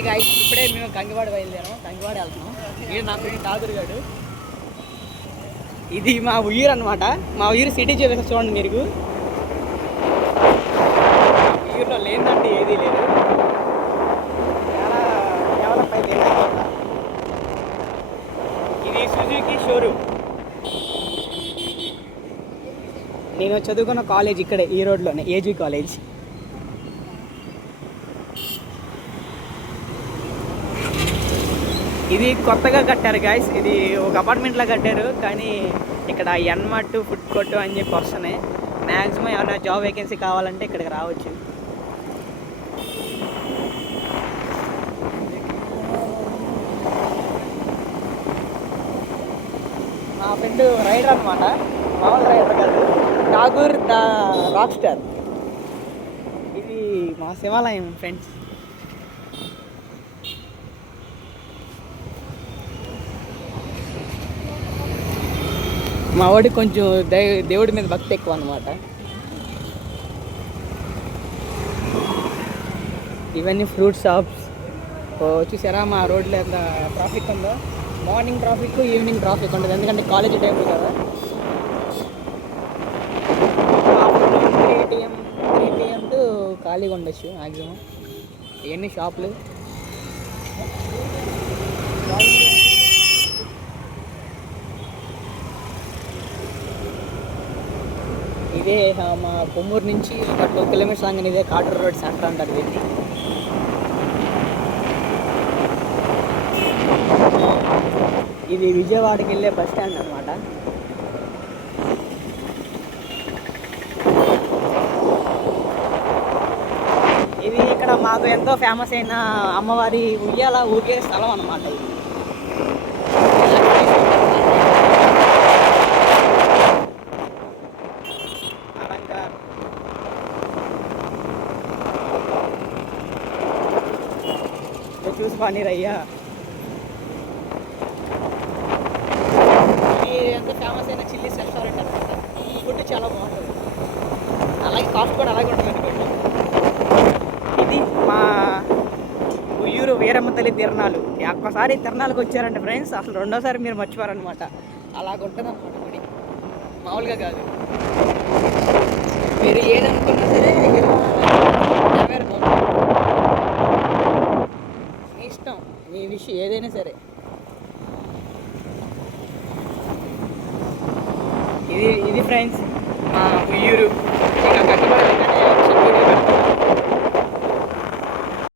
Hi guys, ఇప్పుడే మేము కంగివాడ బయలుదేరాం. కంగివాడ వెళ్తున్నాం. ఇది నా ఫ్రెండ్ ఠాకూర్గాడు. ఇది మా ఊరు అనమాట. మా ఊరు సిటీ చూపిస్తా చూడండి మీరు. ఊరిలో లేదంటే ఏదీ లేదు. చాలా డెవలప్ అయితే ఇది సుజుకి షోరూమ్. నేను చదువుకున్న కాలేజ్ ఇక్కడే ఈ రోడ్లోనే, ఏజీ కాలేజ్. ఇది కొత్తగా కట్టారు గాయస్. ఇది ఒక అపార్ట్మెంట్లో కట్టారు, కానీ ఇక్కడ ఎన్మార్ట్ ఫుడ్ కోర్టు అని చెప్పి వస్తున్నాయి. మ్యాక్సిమం ఏమైనా జాబ్ వేకెన్సీ కావాలంటే ఇక్కడికి రావచ్చు. మా ఫ్రెండ్ రైడర్ అనమాట, మామూలు రైడర్ కాదు, ఠాగూర్ ద రాక్ స్టార్. ఇది మా శివాలయం ఫ్రెండ్స్. మా వాడికి కొంచెం దేవుడి మీద భక్తి ఎక్కువ అనమాట. ఇవన్నీ ఫ్రూట్ షాప్స్. చూసారా మా రోడ్లో ఎంత ట్రాఫిక్ ఉందో. మార్నింగ్ ట్రాఫిక్, ఈవినింగ్ ట్రాఫిక్ ఉంటుంది, ఎందుకంటే కాలేజీ టైంలో కదా. 3 PM టు ఖాళీగా ఉండొచ్చు మ్యాక్సిమం. ఇవన్నీ షాపులు. ఇదే మా కొమ్మూరు నుంచి ఒక 2 కిలోమీటర్స్ లాగా ఇదే కాటూరు రోడ్ సెంటర్ అంటారు దీన్ని. ఇది విజయవాడకి వెళ్ళే బస్ స్టాండ్ అనమాట. ఇది ఇక్కడ మాకు ఎంతో ఫేమస్ అయిన అమ్మవారి ఉయ్యాల ఊగే స్థలం అనమాట. చూసి పానీరయ్యా. ఇది ఎంత ఫేమస్ అయిన చిల్లీస్ రెస్టారెంట్ అనమాట. ఫుడ్ చాలా బాగుంటుంది, అలాగే కాస్ట్ కూడా అలాగే ఉంటుంది అనుకోండి. ఇది మా ఉయ్యూరు వీరమ్మ తల్లి తిరణాలు. ఒక్కసారి తిరణాలకు వచ్చారంటే ఫ్రెండ్స్ అసలు రెండోసారి మీరు మర్చిపోరనమాట. అలాగుంటుంది అనమాట గుడి, మామూలుగా కాదు. మీరు ఏదనుకున్నా సరే మీ ఇష్టం, మీ విషయం ఏదైనా సరే. ఇది ఫ్రెండ్స్ మా ఉయ్యూరు. ఇక కట్టుబడి